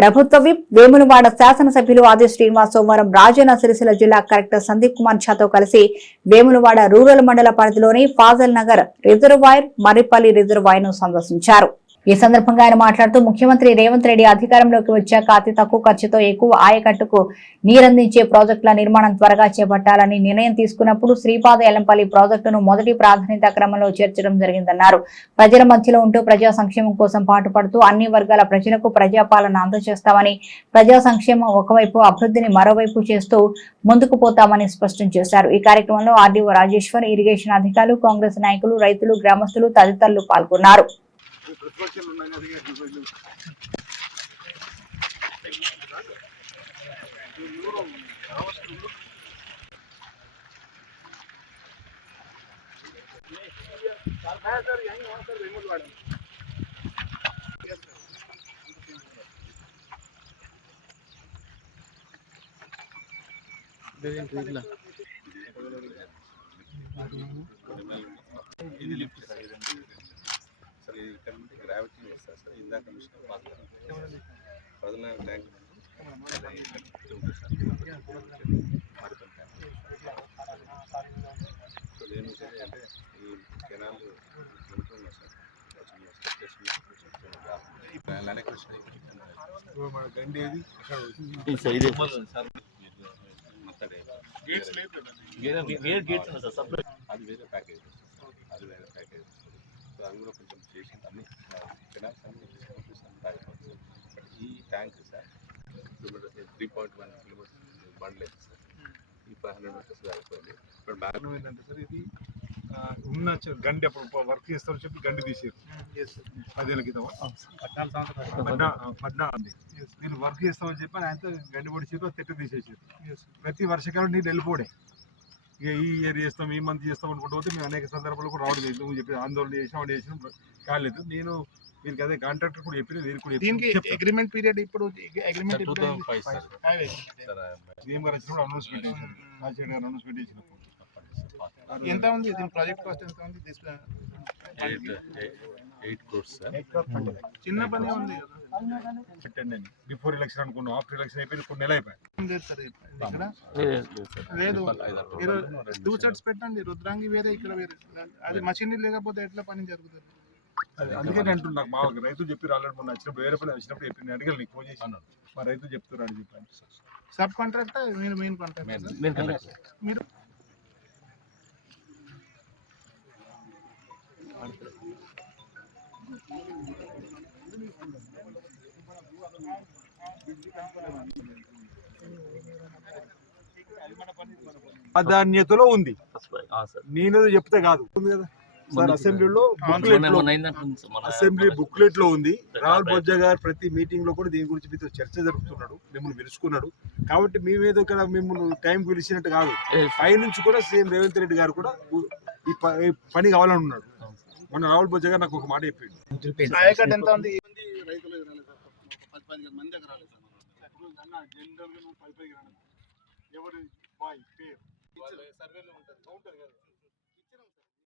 ప్రభుత్వ విప్ వేములవాడ శాసనసభ్యులు ఆది శ్రీనివాస్ సోమవారం రాజన్న సిరిసిల్ల జిల్లా కలెక్టర్ సందీప్ కుమార్ ఝాతో కలిసి వేములవాడ రూరల్ మండల పరిధిలోని ఫాజల్ నగర్ రిజర్వాయర్ మర్రిపల్లి రిజర్వాయర్ను సందర్శించారు. ఈ సందర్భంగా ఆయన మాట్లాడుతూ ముఖ్యమంత్రి రేవంత్ రెడ్డి అధికారంలోకి వచ్చాక అతి తక్కువ ఖర్చుతో ఎక్కువ ఆయకట్టుకు నీరందించే ప్రాజెక్టుల నిర్మాణం త్వరగా చేపట్టాలని నిర్ణయం తీసుకున్నప్పుడు శ్రీపాద ఎల్లంపల్లి ప్రాజెక్టును మొదటి ప్రాధాన్యత క్రమంలో చేర్చడం జరిగిందన్నారు. ప్రజల మధ్యలో ఉంటూ ప్రజా సంక్షేమం కోసం పాటుపడుతూ అన్ని వర్గాల ప్రజలకు ప్రజాపాలన అందజేస్తామని ప్రజా సంక్షేమం ఒకవైపు అభివృద్ధిని మరోవైపు చేస్తూ ముందుకు పోతామని స్పష్టం చేశారు. ఈ కార్యక్రమంలో ఆర్డీఓ రాజేశ్వర్ ఇరిగేషన్ అధికారులు కాంగ్రెస్ నాయకులు రైతులు గ్రామస్తులు తదితరులు పాల్గొన్నారు. ప్రతిపక్షాలు ఉన్నాయి అది కాదు వీళ్ళు. ఎవరో రావస్తున్నారు. हाँ सर यहीं वहाँ सर वेमुलवाड़ा में। ఇది లిఫ్ట్ సార్ సార్ ఇది ఇక్కడ నుండి గ్రావిటీ వస్తుంది సార్ ఇందాక మిషన్ మాట్లాడారు పద్నాలుగు ట్యాంక్ సో దేని గురించి అంటే ఈ కెనాల్ ఉంటున్నాయి సార్ వెనకృష్ణ ఓ మన గండి ఏది అక్కడ మొత్తం గేట్స్ లేదు కదా. అది వేరే ప్యాకేజ్ అది వేరే ప్యాకేజ్ సో కూడా కొంచెం చేసి అన్ని కెనాల్స్ అన్ని బట్ ఈ tank sir kilometre three point one kilometre bund లేదు సార్. ఈ ఫైవ్ హండ్రెడ్ మీటర్స్ బట్ ఏంటంటే సార్ ఇది ఉన్న గండి అప్పుడు వర్క్ చేస్తామని చెప్పి గండి తీసేది పదేళ్ళ క్రితం. ఉంది నేను వర్క్ చేస్తామని చెప్పి ఆయనతో గండి పొడి చేసి తిట్ట తీసేసారు. ప్రతి వర్షకాలం నీళ్ళు వెళ్ళిపోడే ఇక ఈ ఇయర్ చేస్తాం ఈ మంత్ చేస్తాం అనుకుంటూ పోతే మేము అనేక సందర్భాలు కూడా రావడం లేదు చెప్పి ఆందోళన చేసినా వాడు చేసినా కాలేదు. నేను వీరికి అదే కాంట్రాక్టర్ కూడా చెప్పిన వీరికి కూడా దీనికి. అగ్రిమెంట్ పీరియడ్ ఇప్పుడు agreement two thousand five sir. Sir CM గారు వచ్చినప్పుడు అనౌన్స్మెంట్ చేశారు రాజశేఖర్ గారు అనౌన్స్మెంట్ చేసినప్పుడు ఎంత ఉంది దీని ప్రాజెక్ట్ కాస్ట్ ఎంత ఉంది ఎయిట్ ఎయిట్ క్రోర్స్ సార్ చిన్న పని ఉంది కదా. పెట్టండి బిఫోర్ ఎలక్షన్ అనుకున్నాం ఆఫ్టర్ ఎలక్షన్ అయిపోయింది కొన్ని ఏం లేదు సార్ ఇక్కడ లేదు టూ సెట్స్ పెట్టండి రుద్రాంగి వేరే ఇక్కడ వేరే. అది మషినరీ లేకపోతే ఎట్లా పని జరుగుతుంది? అది అందుకే నేను అంటున్నా నాకు మా రైతులు చెప్పి ఆల్రెడీ మొన్న వచ్చినప్పుడు వేరే పని వచ్చినప్పుడు చెప్పి నేను అడిగాను నీకు ఫోన్ చేసి. మా రైతులు చెప్తున్నారు అని చెప్పాను సబ్ కాంట్రాక్టర్ మీరు మెయిన్ కాంట్రాక్టర్ మీరు ప్రాధాన్యతలో ఉంది. నేను చెప్తే కాదు. కదా? సార్ అసెంబ్లీలో బుక్లెట్లో అసెంబ్లీ బుక్లెట్లో ఉంది. రాహుల్ బొజ్జా గారు ప్రతి మీటింగ్లో కూడా దీని గురించి మీతో చర్చ జరుపుతున్నాడు. మిమ్మల్ని పిలుచుకున్నాడు. కాబట్టి మేమేదో ఇక్కడ మిమ్మల్ని టైం పిలిచినట్టు కాదు. పై నుంచి కూడా సీఎం రేవంత్ రెడ్డి గారు కూడా ఈ పని కావాలని ఉన్నాడు. మన రాహుల్ బొజ్జా గారు నాకు ఒక మాట చెప్పిండు. పదిహేను మంది దగ్గర రాలేదు సార్. జనరల్గా నువ్వు పది పదిహేను ఎవరి బాయ్ పేరు. సర్వేలో ఉంటుంది కౌంటర్ కదా